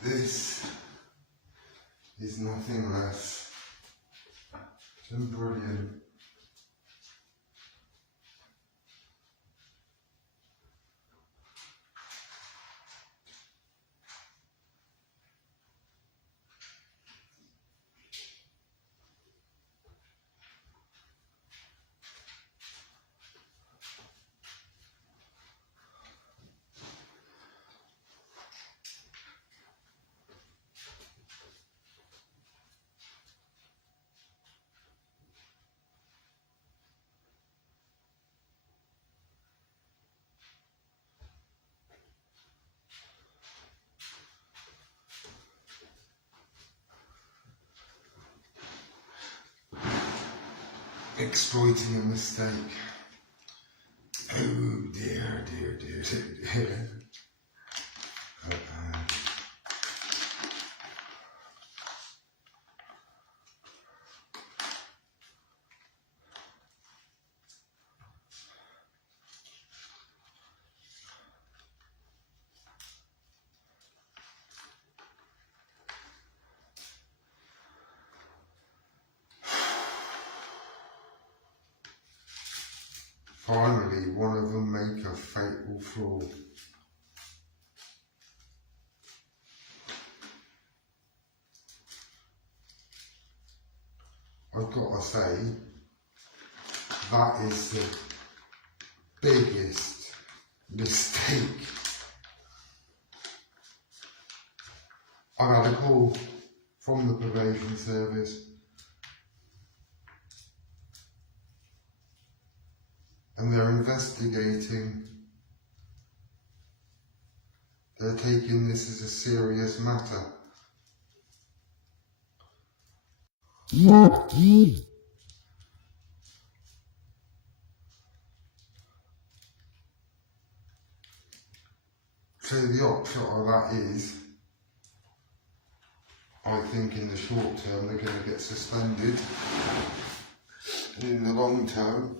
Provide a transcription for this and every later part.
This is nothing less than brilliant. Exploiting a mistake. Oh dear, dear, dear, dear, dear. Finally, one of them make a fatal flaw. I've got to say, that is the biggest mistake. I've had a call from the probation service and they're investigating. They're taking this as a serious matter. So the upshot of that is, I think in the short term they're going to get suspended, and in the long term,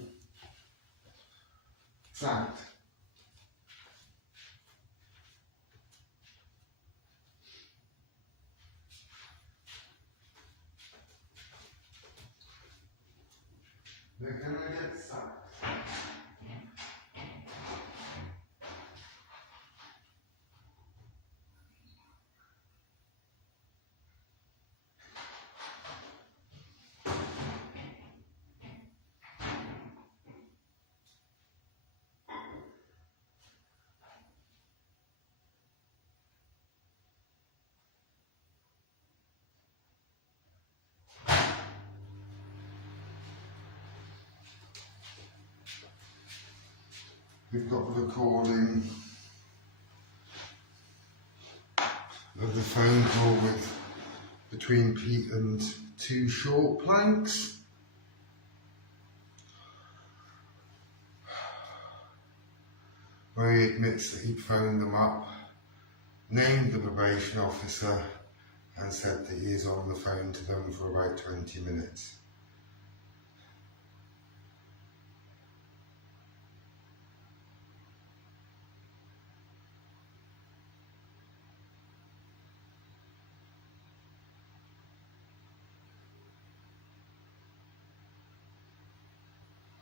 sacked. They're going to get sacked. We've got the recording of the phone call between Pete and two short planks. Where he admits that he'd phoned them up, named the probation officer and said that he is on the phone to them for about 20 minutes.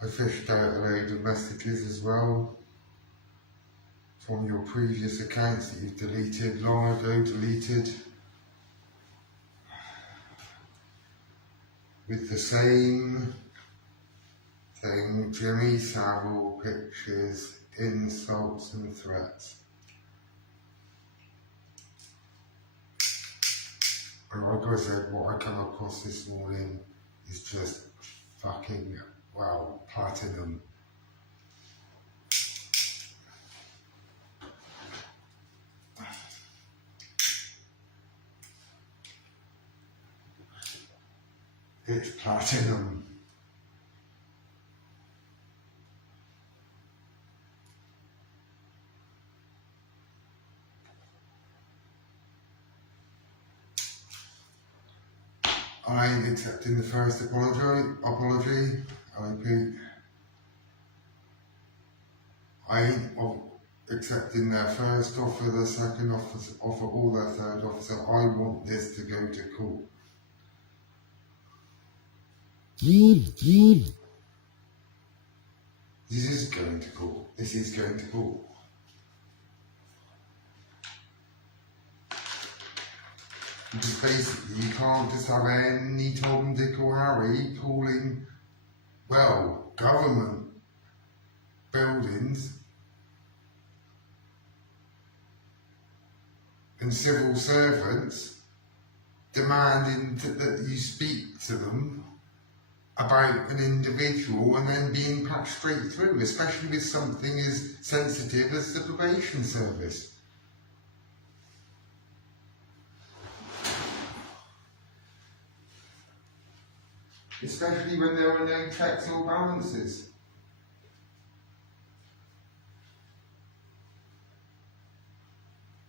I fished out a load of messages as well from your previous accounts that you've deleted, long ago deleted, with the same thing, Jimmy Savile pictures, insults and threats. And like I said, what I come across this morning is just fucking, well, platinum. It's platinum. I ain't accepting the first apology. I ain't, well, accepting their first offer, their second offer, or their third offer. So I want this to go to court. This is going to court. This is going to court. Because basically you can't just have any Tom, Dick or Harry calling, well, government buildings and civil servants demanding that you speak to them about an individual and then being patched straight through, especially with something as sensitive as the probation service. Especially when there are no checks or balances.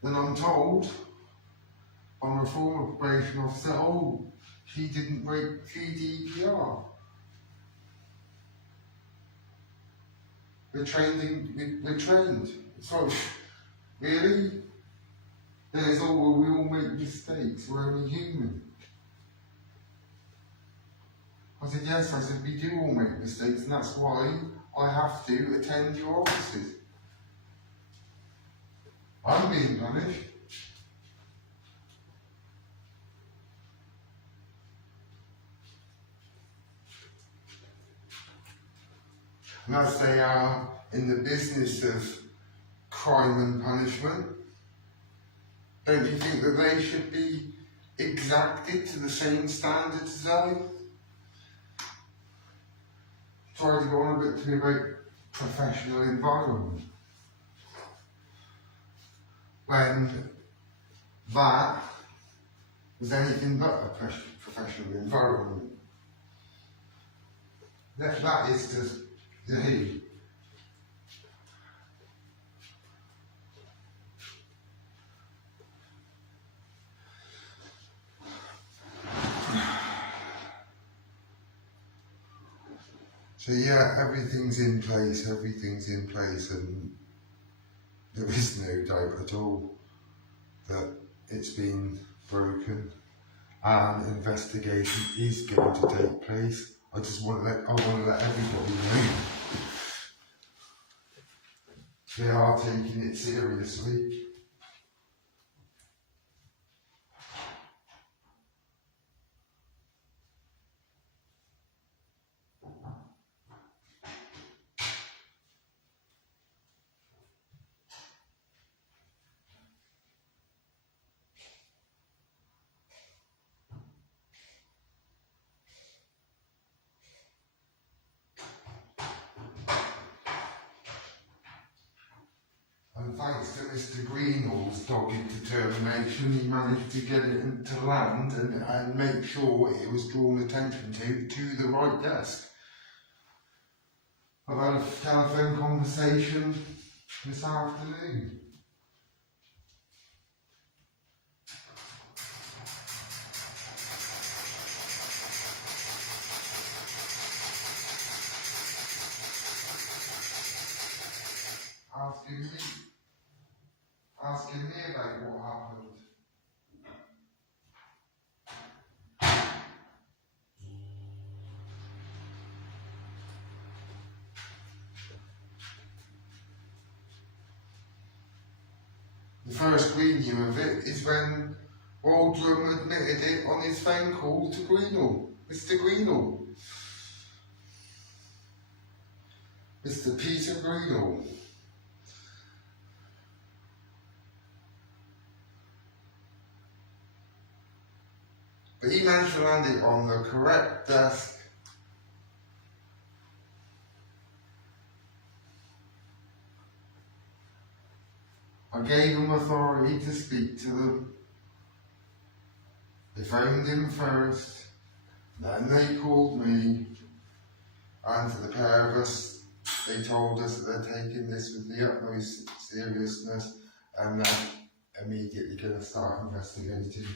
Then I'm told on a former probation officer, oh, she didn't break GDPR. We're trained. So, really? Then it's all, well, we all make mistakes, we're only human. I said, yes, I said, we do all make mistakes, and that's why I have to attend your offices. I'm being punished. And as they are in the business of crime and punishment, don't you think that they should be exacted to the same standards as I? Try to go on a bit to me about professional environment. When that was anything but a professional environment. That is just hey. So yeah, everything's in place, and there is no doubt at all that it's been broken. An investigation is going to take place. I want to let everybody know they are taking it seriously. And thanks to Mr. Greenall's dogged determination, he managed to get it into land and make sure it was drawn attention to the right desk. I've had a telephone conversation this afternoon. Asking me about what happened. The first we knew of it is when Waldrum admitted it on his phone call to Greenall, Mr. Greenall. Mr. Peter Greenall. But he managed to land it on the correct desk. I gave them authority to speak to them. They phoned him first, then they called me, and to the pair of us, they told us that they're taking this with the utmost seriousness and they're immediately going to start investigating.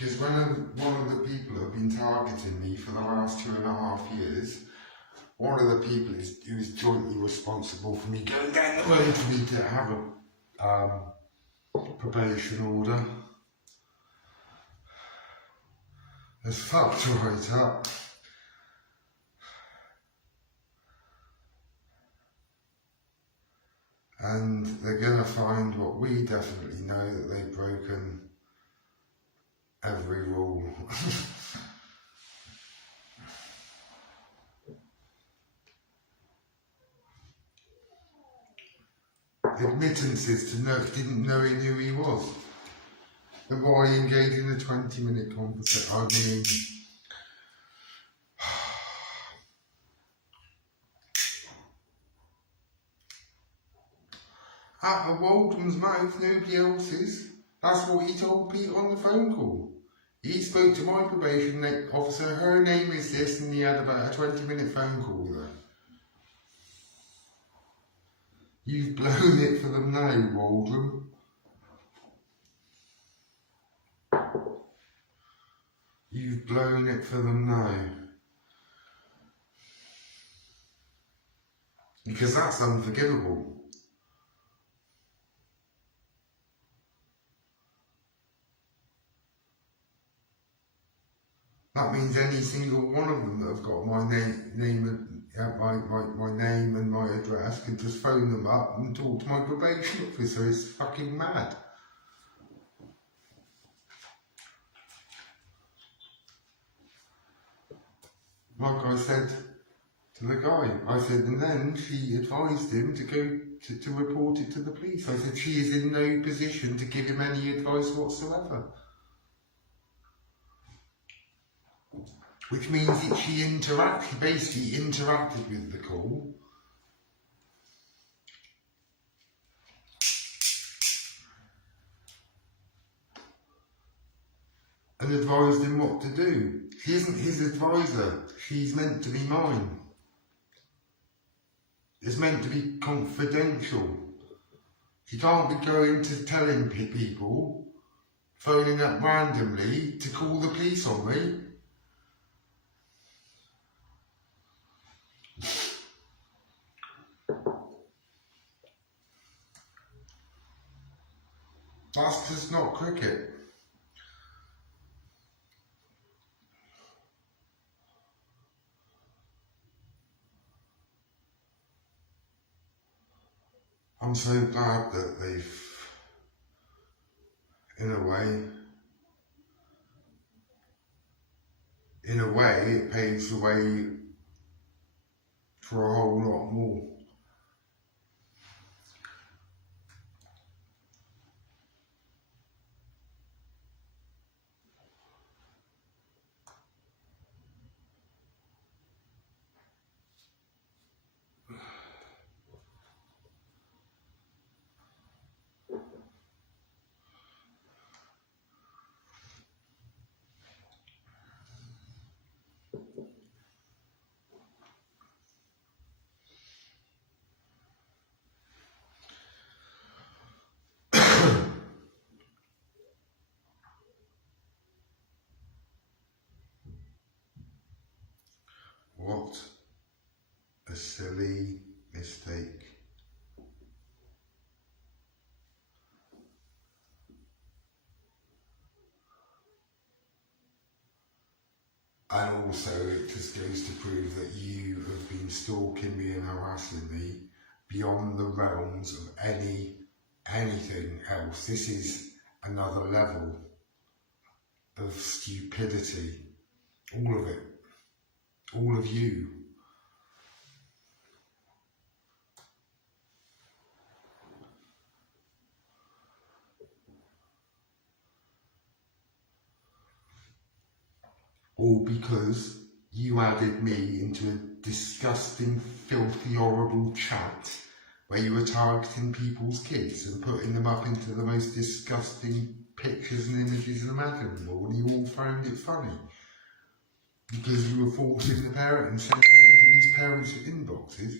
Because one of the people who have been targeting me for the last 2.5 years, one of the people who is jointly responsible for me going down the road for me to have a probation order, has fucked right up. And they're going to find what we definitely know, that they've broken every rule. Admittances to didn't know who he was. And why engage in a 20-minute conversation? I mean, out of Waldron's mouth, nobody else's. That's what he told Pete on the phone call. He spoke to my probation officer, her name is this, and he had about a 20-minute phone call with her. You've blown it for them now, Waldron. You've blown it for them now. Because that's unforgivable. That means any single one of them that have got my name and my address can just phone them up and talk to my probation officer. It's fucking mad. Like I said to the guy, I said, and then she advised him to go to report it to the police. I said, she is in no position to give him any advice whatsoever. Which means that she basically interacted with the call. And advised him what to do. She isn't his advisor. She's meant to be mine. It's meant to be confidential. She can't be going to telling people, phoning up randomly to call the police on me. That's just not cricket. I'm so glad that they've, in a way, it paves the way for a whole lot more. What a silly mistake. And also it just goes to prove that you have been stalking me and harassing me beyond the realms of anything else. This is another level of stupidity. All of it. All of you. All because you added me into a disgusting, filthy, horrible chat where you were targeting people's kids and putting them up into the most disgusting pictures and images imaginable, and you all found it funny. Because you were forcing the parent and sending it into these parents' inboxes.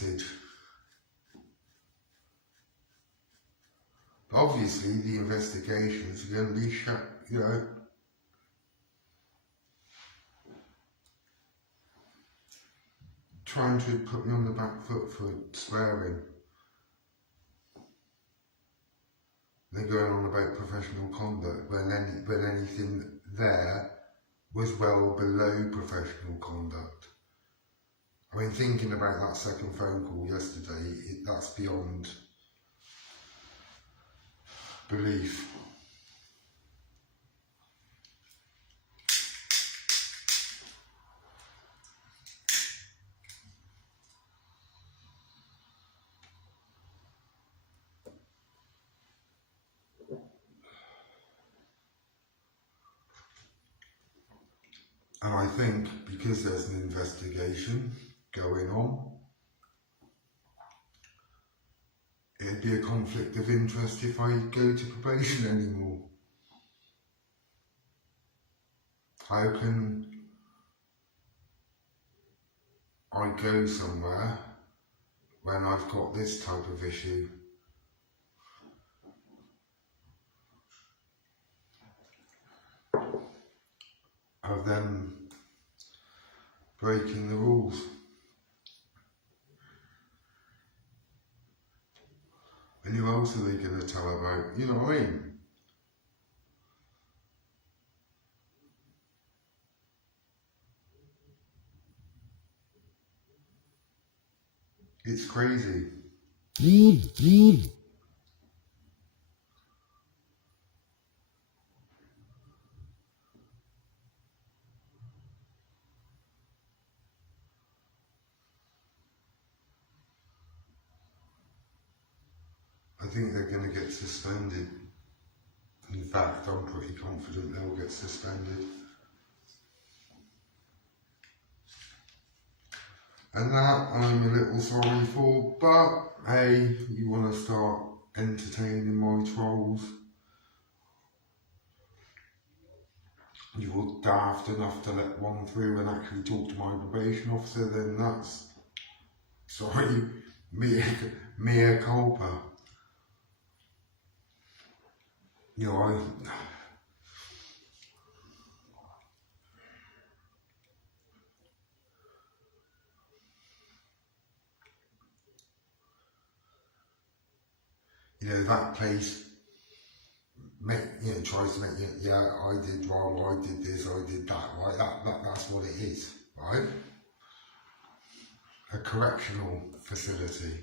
message. But obviously the investigations are going to be shut, trying to put me on the back foot for swearing. They're going on about professional conduct when anything there was well below professional conduct. I mean, thinking about that second phone call yesterday, that's beyond belief. And I think because there's an investigation going on, it'd be a conflict of interest if I go to probation anymore. How can I go somewhere when I've got this type of issue? Of them breaking the rules. And who else are they going to tell about? You know what I mean? It's crazy. I think they're going to get suspended. In fact, I'm pretty confident they'll get suspended. And that I'm a little sorry for, but hey, you want to start entertaining my trolls? You're daft enough to let one through and actually talk to my probation officer, then that's, sorry, mea culpa. You know, that place tries to make you, I did wrong, I did this, I did that, right? That's what it is, right? A correctional facility.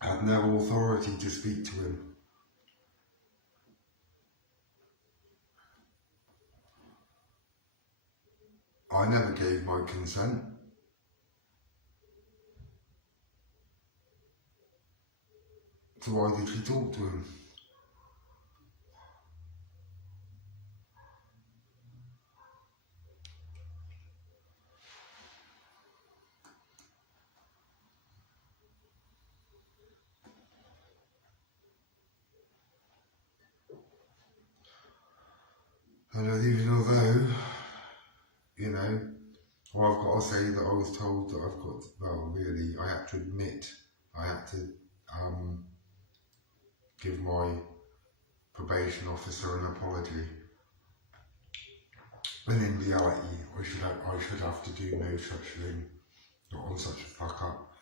I had no authority to speak to him. I never gave my consent. So why did she talk to him? And even although, well, I've got to say that I was told that I've got, well, really, I had to admit, I had to give my probation officer an apology. When in reality, I should have to do no such thing, not on such a fuck up.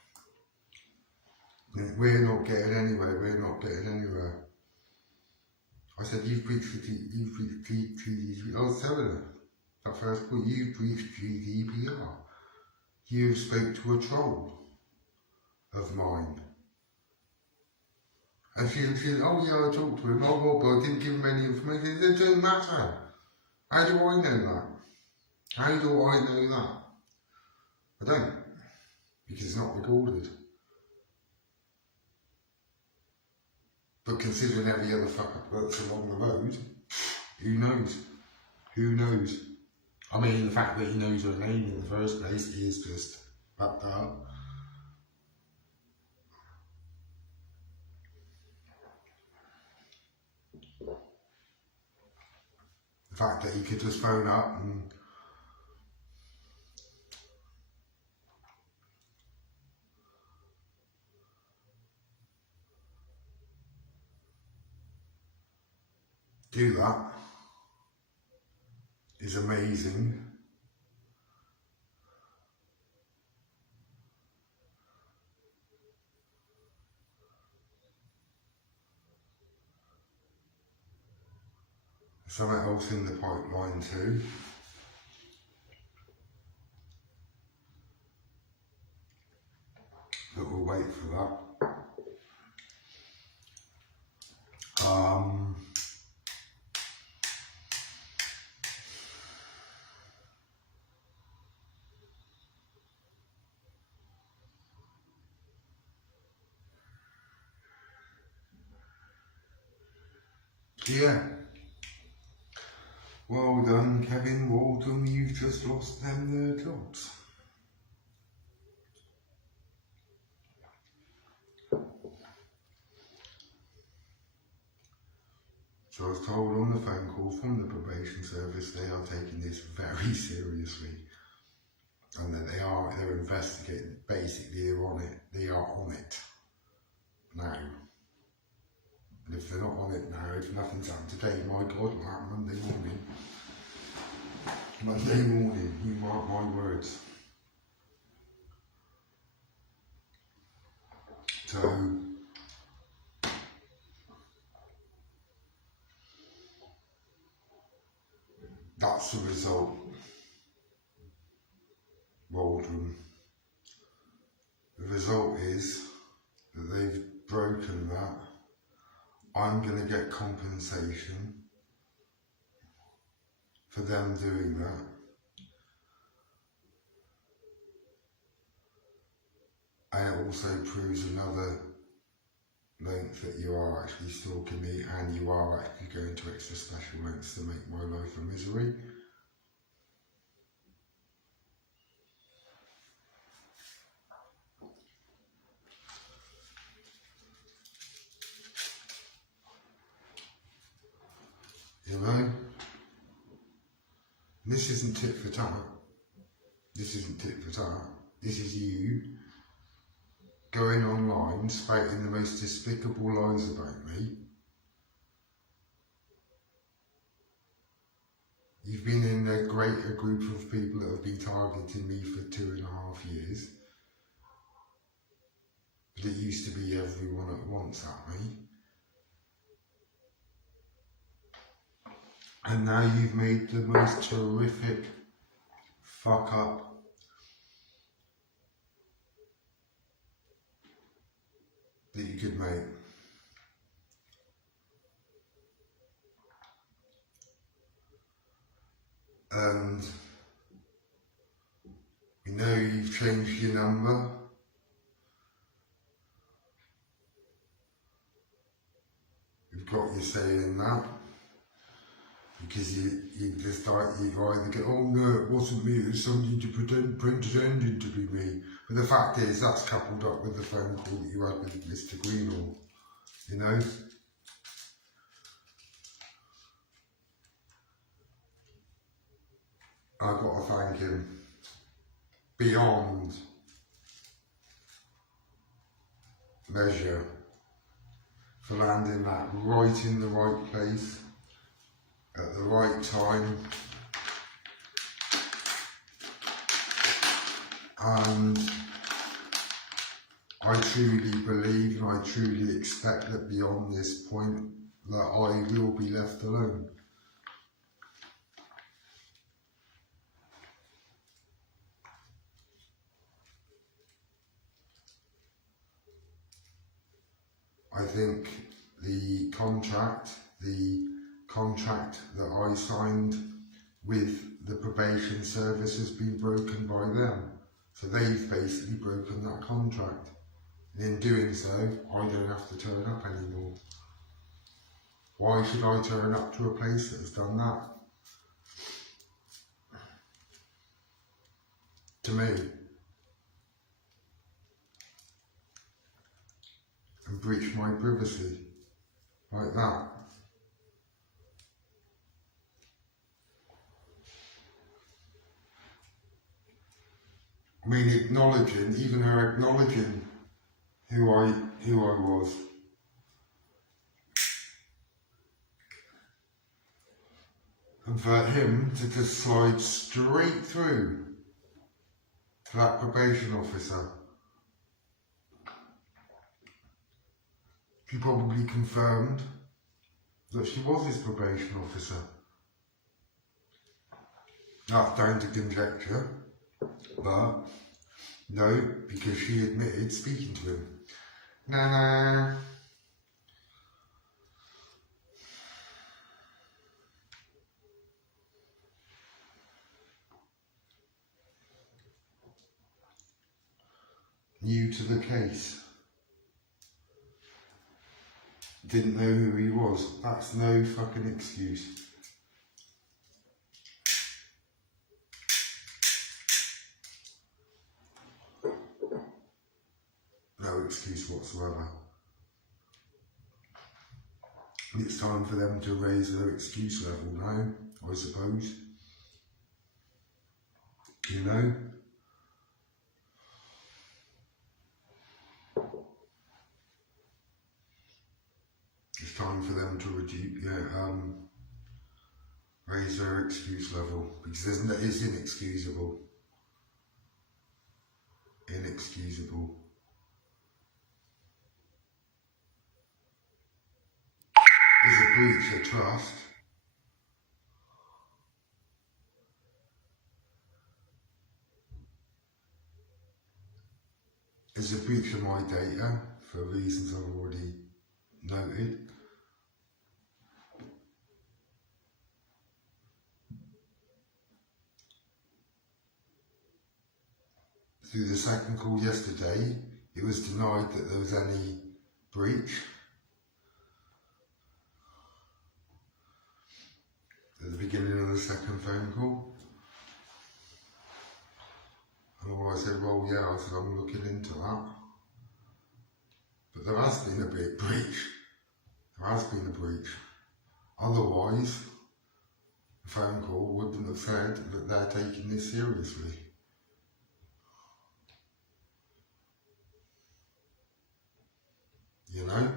We're not getting anywhere. I said, you've breached GDPR. I was telling her, that first point, you've breached GDPR. You spoke to a troll of mine. And she said, oh yeah, I talked to him, but I didn't give him any information. It doesn't matter. How do I know that? How do I know that? I don't, because it's not recorded. But considering every other fucker that's along the road, who knows? Who knows? I mean, the fact that he knows her name in the first place is just fucked up. The fact that he could just phone up and do that is amazing. Something else in the pipeline too. But we'll wait for that. Yeah. Well done, Kevin Waldron, you've just lost them their jobs. So I was told on the phone call from the probation service they are taking this very seriously. And that they're investigating, basically they are on it now. And if they're not on it now, if nothing's happened today, my God, it'll happen Monday morning. Monday morning, you mark my words. So, that's the result. Waldron. The result is that they've broken that. I'm going to get compensation for them doing that. And it also proves another length that you are actually stalking me and you are actually going to extra special lengths to make my life a misery. You know? This isn't tit for tat. This isn't tit for tat. This is you going online spouting the most despicable lies about me. You've been in a greater group of people that have been targeting me for 2.5 years. But it used to be everyone at once at me. And now you've made the most terrific fuck up that you could make. And we know you've changed your number. You've got your say in that. Because you either get, oh no, it wasn't me, it was somebody to pretending to be me. But the fact is, that's coupled up with the phone call that you had with Mr. Greenall, you know? I've got to thank him beyond measure for landing that right in the right place at the right time, and I truly believe and I truly expect that beyond this point that I will be left alone. I think the contract that I signed with the probation service has been broken by them. So they've basically broken that contract. And in doing so, I don't have to turn up anymore. Why should I turn up to a place that has done that? To me. And breach my privacy. Like that. I mean, acknowledging, even her acknowledging who I was. And for him to just slide straight through to that probation officer. She probably confirmed that she was his probation officer. That's down to conjecture, but no, because she admitted speaking to him. Nah. New to the case. Didn't know who he was. That's no fucking excuse. No excuse whatsoever. It's time for them to raise their excuse level now, I suppose. You know? It's time for them to raise their excuse level, because it's inexcusable. Inexcusable. It's a breach of trust. It's a breach of my data for reasons I've already noted. Through the second call yesterday, it was denied that there was any breach. At the beginning of the second phone call. And I said, well, yeah, I said, I'm looking into that. But there has been a big breach. There has been a breach. Otherwise, the phone call wouldn't have said that they're taking this seriously. You know?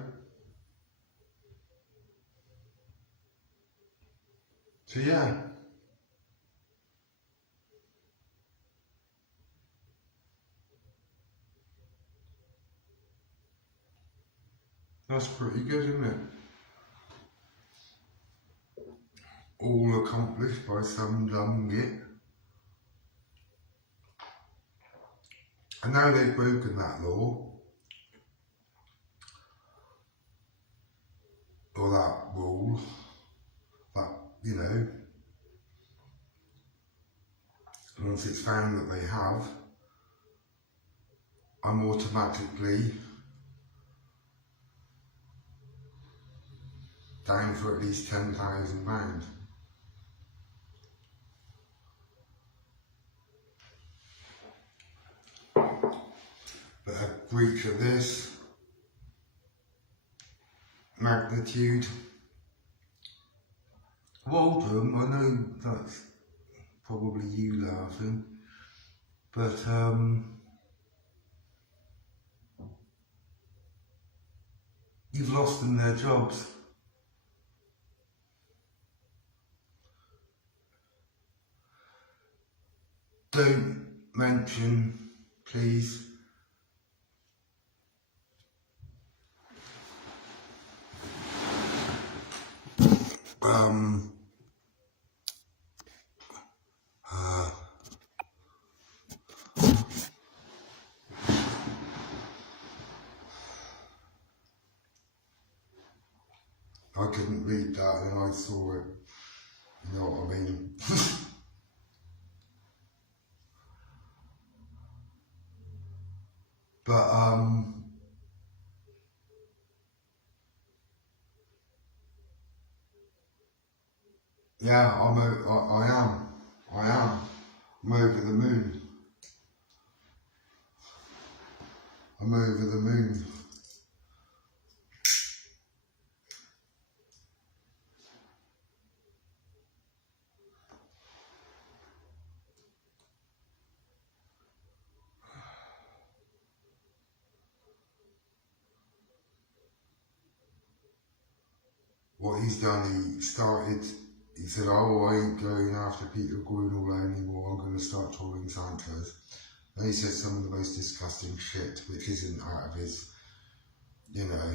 So yeah. That's pretty good, isn't it? All accomplished by some dumb git. And now they've broken that law. Or that rule. That, you know. Once it's found that they have, I'm automatically down for at least £10,000. But a breach of this magnitude, Waldron, I know that's probably you laughing, but you've lost them their jobs. Don't mention, please, I couldn't read that and I saw it, you know what I mean? But yeah, I am. I'm over the moon. I'm over the moon. what he's done, he said, oh, I ain't going after Peter Greenall anymore, I'm going to start trolling Sanchez. And he said some of the most disgusting shit, which isn't out of his, you know,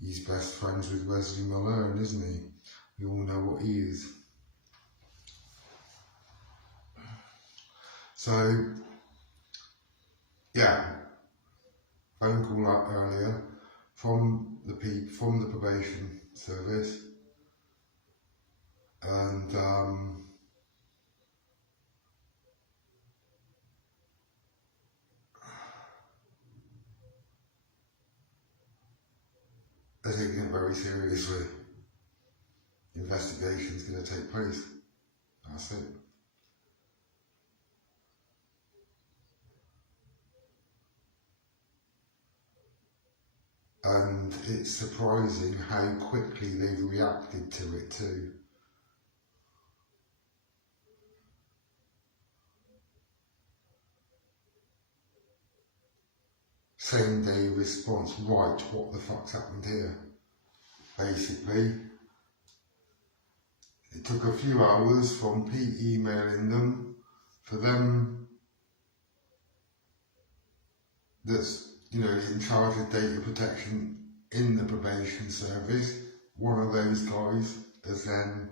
he's best friends with Wesley Malone, isn't he? We all know what he is. So, yeah, phone call up earlier from the probation service, and they're taking it very seriously. The investigation's going to take place. That's it. And it's surprising how quickly they've reacted to it too. Same day response, right, what the fuck's happened here? Basically, it took a few hours from Pete emailing them, for them that's, you know, in charge of data protection in the probation service. One of those guys has then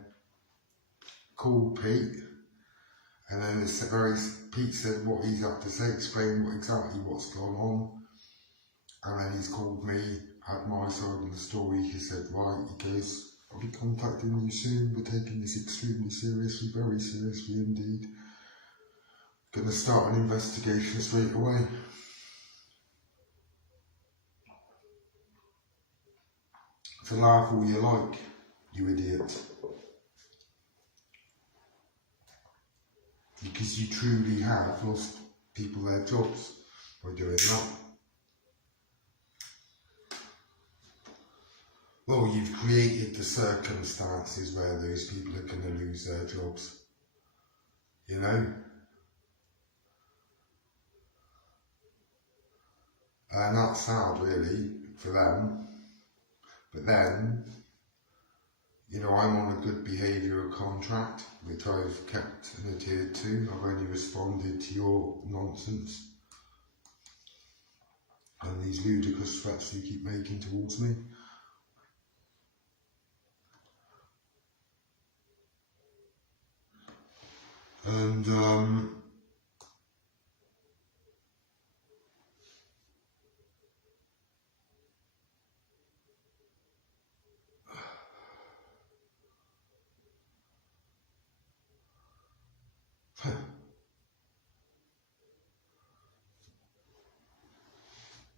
called Pete, and then Pete said what he's up to say, explain exactly what's gone on. And then he's called me, had my side of the story. He said, right, he goes, I'll be contacting you soon. We're taking this extremely seriously, very seriously indeed. Going to start an investigation straight away. To laugh all you like, you idiot. Because you truly have lost people their jobs by doing that. Well, you've created the circumstances where those people are going to lose their jobs, you know? And that's sad, really, for them. But then, you know, I'm on a good behaviour contract, which I've kept and adhered to. I've only responded to your nonsense and these ludicrous threats you keep making towards me. And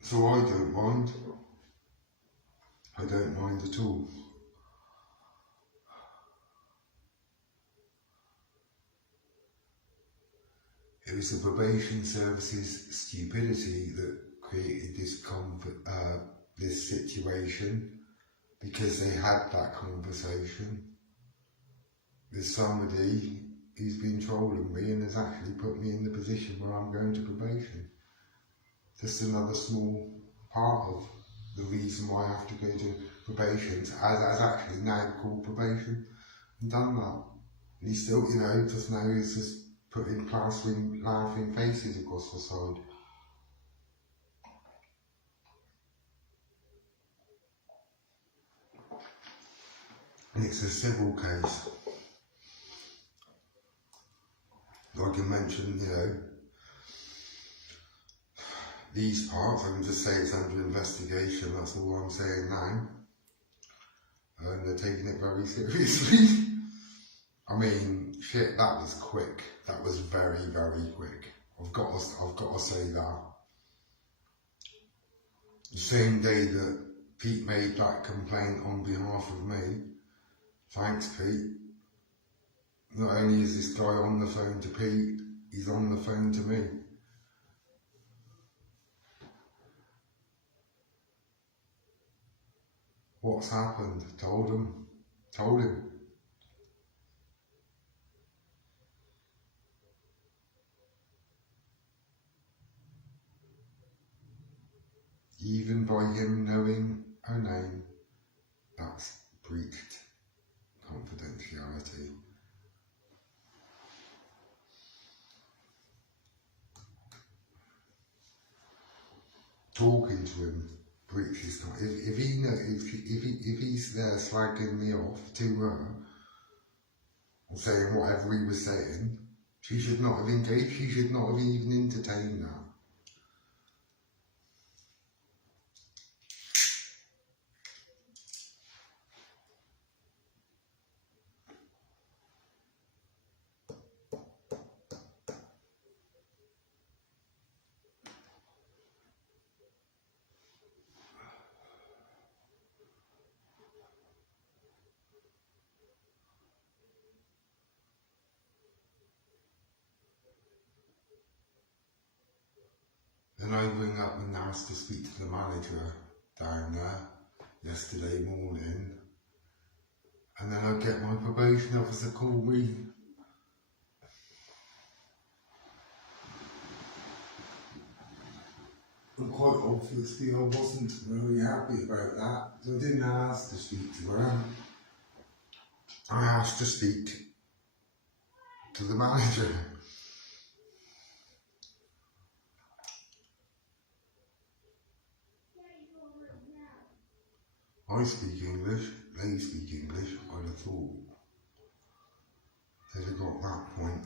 so I don't mind. I don't mind at all. It was the probation service's stupidity that created this situation, because they had that conversation with somebody who's been trolling me and has actually put me in the position where I'm going to probation. Just another small part of the reason why I have to go to probation, as actually now called probation, and done that. And he still, you know, just now he's just putting plastering, laughing faces across the side. And it's a civil case. Like I mentioned, you know, these parts, I can just say it's under investigation, that's all I'm saying now. And they're taking it very seriously. I mean, shit, that was quick. That was very, very quick. I've got to say that. The same day that Pete made that complaint on behalf of me, thanks Pete, not only is this guy on the phone to Pete, he's on the phone to me. What's happened? Told him. Even by him knowing her name, talking to him breaches time. If he know, if he's there slagging me off to her, or saying whatever he was saying, she should not have engaged. She should not have even entertained that. Then I ring up and asked to speak to the manager down there yesterday morning, and then I get my probation officer call me. And quite obviously I wasn't very happy about that, so I didn't ask to speak to her. I asked to speak to the manager. I speak English, they speak English, I'd have thought. They'd have got that point.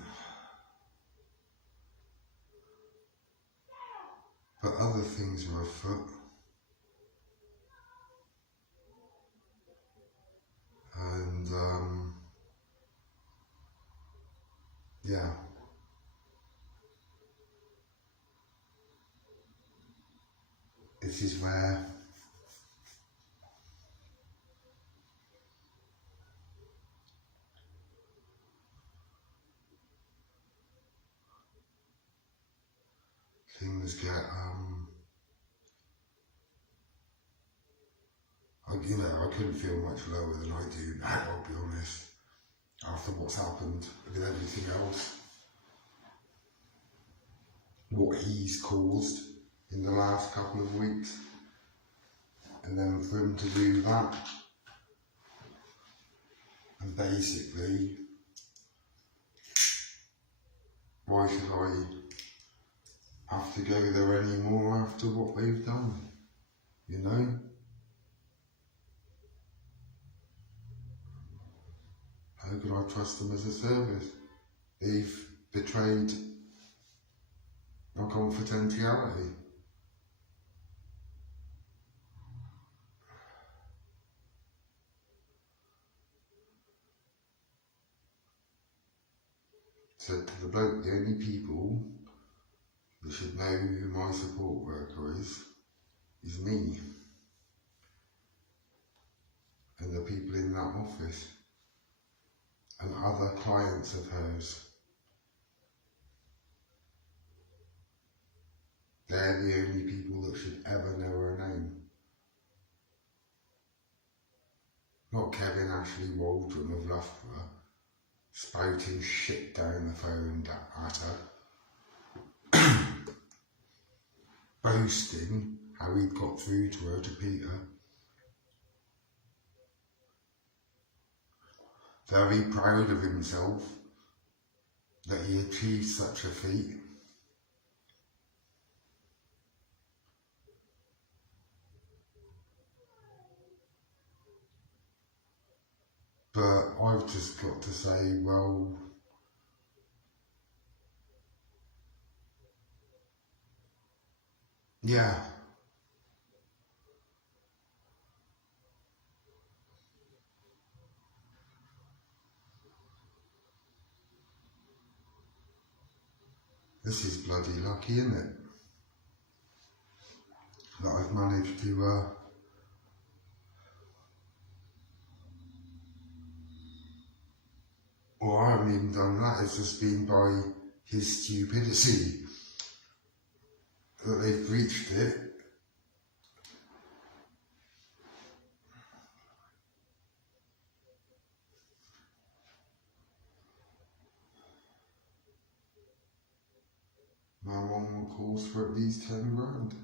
But other things are afoot. And, yeah. This is where things get, I couldn't feel much lower than I do now, I'll be honest, after what's happened with everything else. What he's caused in the last couple of weeks. And then for him to do that, and basically, why should I have to go there anymore after what they've done, you know? How could I trust them as a service? They've betrayed my confidentiality. Said to the bloke, the only people that should know who my support worker is me and the people in that office and other clients of hers. They're the only people that should ever know her name. Not Kevin Ashley Waldron of Loughborough spouting shit down the phone at her, boasting how he'd got through to her, to Peter. Very proud of himself that he achieved such a feat. But I've just got to say, well, yeah. This is bloody lucky, isn't it? That I've managed to or I haven't even done that, it's just been by his stupidity that they've breached it. My mum calls for at least 10 grand.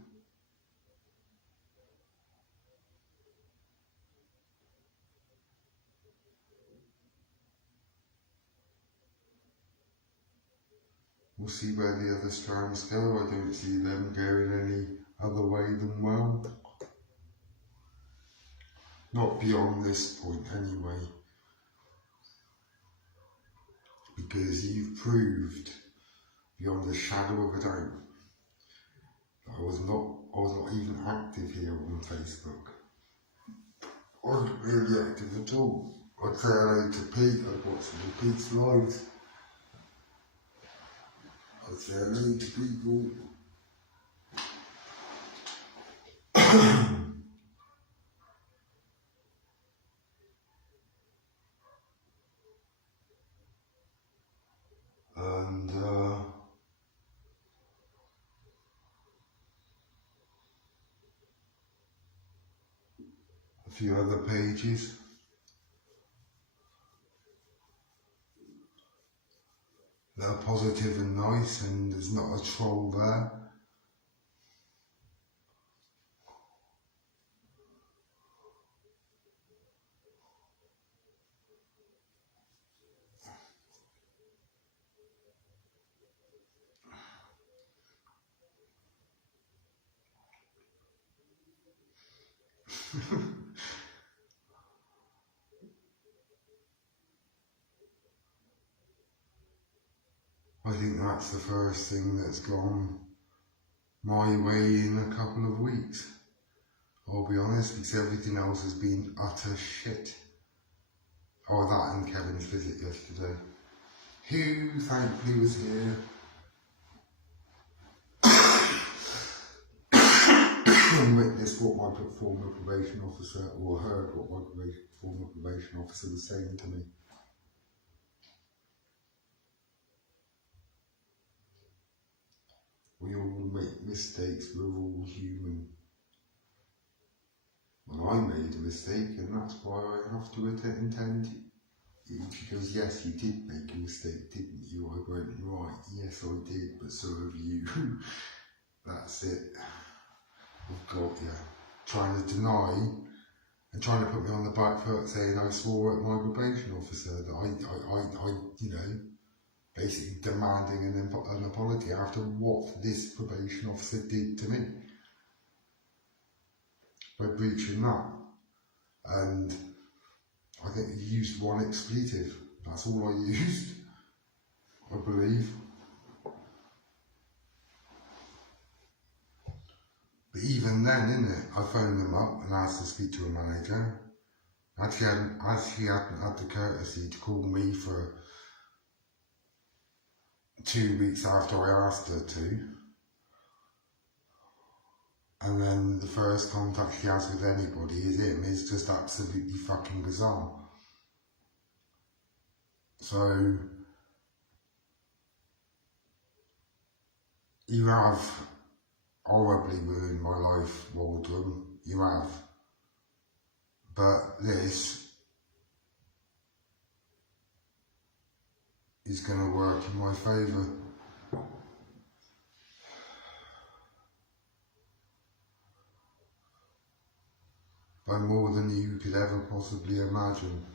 We'll see where the other strands go. I don't see them going any other way than well. Not beyond this point anyway. Because you've proved beyond the shadow of a doubt that I was not even active here on Facebook. I wasn't really active at all. I'd say hello to Pete, I'd watch some of Pete's lives. I'd say hello to people. And a few other pages. That are positive and nice, and there's not a troll there. I think that's the first thing that's gone my way in a couple of weeks. I'll be honest, because everything else has been utter shit. Oh, that and Kevin's visit yesterday. Who thankfully was here. And witnessed what my former probation officer, or heard what my former probation officer was saying to me. We all make mistakes, we're all human. Well, I made a mistake, and that's why I have to attend you. Because yes, you did make a mistake, didn't you? I went, right, yes I did, but so have you. That's it. I've got you. Trying to deny, and trying to put me on the back foot, saying I swore at my probation officer that I you know, basically demanding an apology after what this probation officer did to me by breaching that. And I think he used one expletive. That's all I used, I believe. But even then, innit, I phoned them up and asked to speak to a manager. As she hadn't had the courtesy to call me for 2 weeks after I asked her to. And then the first contact she has with anybody is him. It's just absolutely fucking bizarre. So, you have horribly ruined my life, Waldron. You have. But this is going to work in my favour. By more than you could ever possibly imagine.